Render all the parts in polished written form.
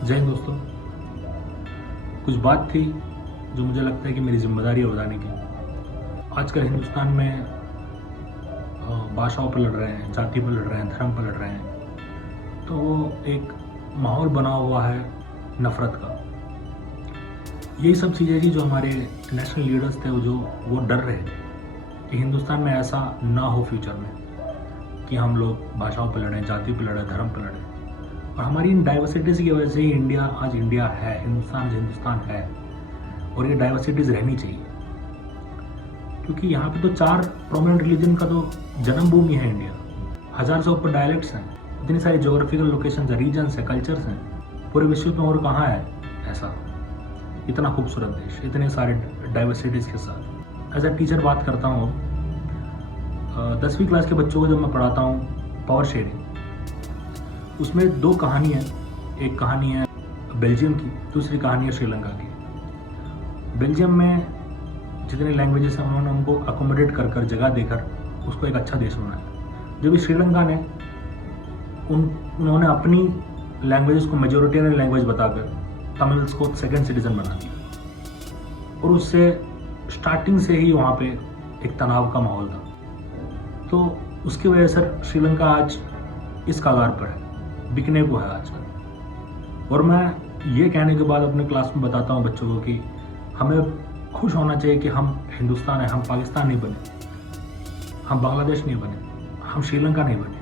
जय हिंद दोस्तों। कुछ बात थी जो मुझे लगता है कि मेरी जिम्मेदारी है बताने की। आजकल हिंदुस्तान में भाषाओं पर लड़ रहे हैं, जाति पर लड़ रहे हैं, धर्म पर लड़ रहे हैं, तो वो एक माहौल बना हुआ है नफरत का। यही सब चीज़ें थी जो हमारे नेशनल लीडर्स थे वो डर रहे थे कि हिंदुस्तान में ऐसा ना हो फ्यूचर में कि हम लोग भाषाओं पर लड़ें, जाति पर लड़ें, धर्म पर लड़ें। और हमारी इन डाइवर्सिटीज़ की वजह से ही इंडिया आज इंडिया है, हिंदुस्तान आज हिंदुस्तान है। और ये डाइवर्सिटीज़ रहनी चाहिए क्योंकि यहाँ पे तो 4 प्रोमिनेंट रिलीजन का तो जन्मभूमि है इंडिया। 1000 से ऊपर डायलेक्ट्स हैं, इतनी सारी जोग्राफिकल लोकेशंस है, रीजन्स है, कल्चर्स हैं। पूरे विश्व में और कहाँ है ऐसा इतना खूबसूरत देश, इतने सारे डाइवर्सिटीज़ के साथ। एज ए टीचर बात करता हूँ, 10वीं क्लास के बच्चों को जब मैं पढ़ाता हूँ पावर शेयरिंग, उसमें 2 कहानी है। एक कहानी है बेल्जियम की, दूसरी कहानी है श्रीलंका की। बेल्जियम में जितने लैंग्वेजेस हैं उन्होंने उनको अकोमोडेट कर जगह देकर उसको एक अच्छा देश बनाया। जब श्रीलंका ने उन्होंने अपनी लैंग्वेजेस को मेजोरिटेरियन लैंग्वेज बताकर तमिल्स को सेकंड सिटीजन बना दिया। और उससे स्टार्टिंग से ही वहाँ पे एक तनाव का माहौल था। तो उसकी वजह से श्रीलंका आज इस कगार पर है, बिकने को है आजकल। और मैं ये कहने के बाद अपने क्लास में बताता हूँ बच्चों को कि हमें खुश होना चाहिए कि हम हिंदुस्तान है, हम पाकिस्तान नहीं बने, हम बांग्लादेश नहीं बने, हम श्रीलंका नहीं बने,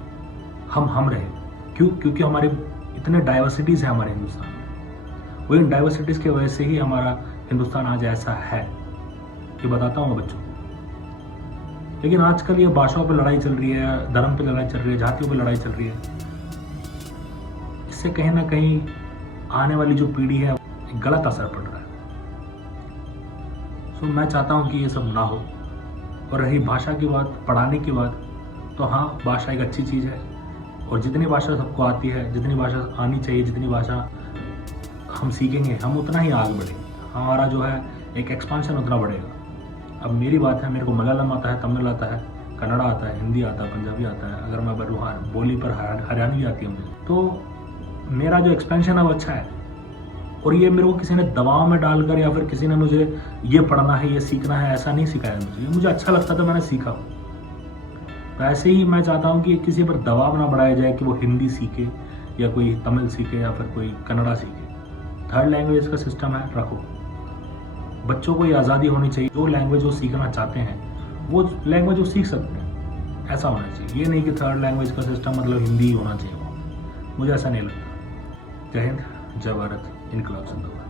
हम रहे। क्योंकि हमारे इतने डाइवर्सिटीज़ है हमारे हिंदुस्तान में। वो इन डाइवर्सिटीज़ की वजह से ही हमारा हिंदुस्तान आज ऐसा है, ये बताता हूँ बच्चों को। लेकिन आजकल ये भाषाओं पर लड़ाई चल रही है, धर्म पर लड़ाई चल रही है, जातियों पर लड़ाई चल रही है। इससे कहीं ना कहीं आने वाली जो पीढ़ी है एक गलत असर पड़ रहा है। सो मैं चाहता हूँ कि ये सब ना हो। और रही भाषा की बात, पढ़ाने की बात, तो हाँ, भाषा एक अच्छी चीज़ है। और जितनी भाषा सबको आती है, जितनी भाषा आनी चाहिए, जितनी भाषा हम सीखेंगे, हम उतना ही आगे बढ़ेंगे। हमारा जो है एक एक्सपांशन उतना बढ़ेगा। अब मेरी बात है, मेरे को मलयालम आता है, तमिल आता है, कन्नड़ा आता है, हिंदी आता है, पंजाबी आता है। अगर मैं बोली पर हरियाणवी आती है मुझे, तो मेरा जो एक्सपेंशन है वो अच्छा है। और ये मेरे को किसी ने दबाव में डालकर या फिर किसी ने मुझे ये पढ़ना है, ये सीखना है, ऐसा नहीं सिखाया मुझे अच्छा लगता था, मैंने सीखा। तो ऐसे ही मैं चाहता हूँ कि किसी पर दबाव ना बढ़ाया जाए कि वो हिंदी सीखे या कोई तमिल सीखे या फिर कोई कन्नड़ा सीखे। 3rd लैंग्वेज का सिस्टम है, रखो। बच्चों को ये आज़ादी होनी चाहिए, जो लैंग्वेज वो सीखना चाहते हैं वो लैंग्वेज वो सीख सकते हैं, ऐसा होना चाहिए। ये नहीं कि 3rd लैंग्वेज का सिस्टम मतलब हिंदी ही होना चाहिए, मुझे ऐसा नहीं लगता। जय हिंद, जय भारत, इनकलाब जिंदाबाद।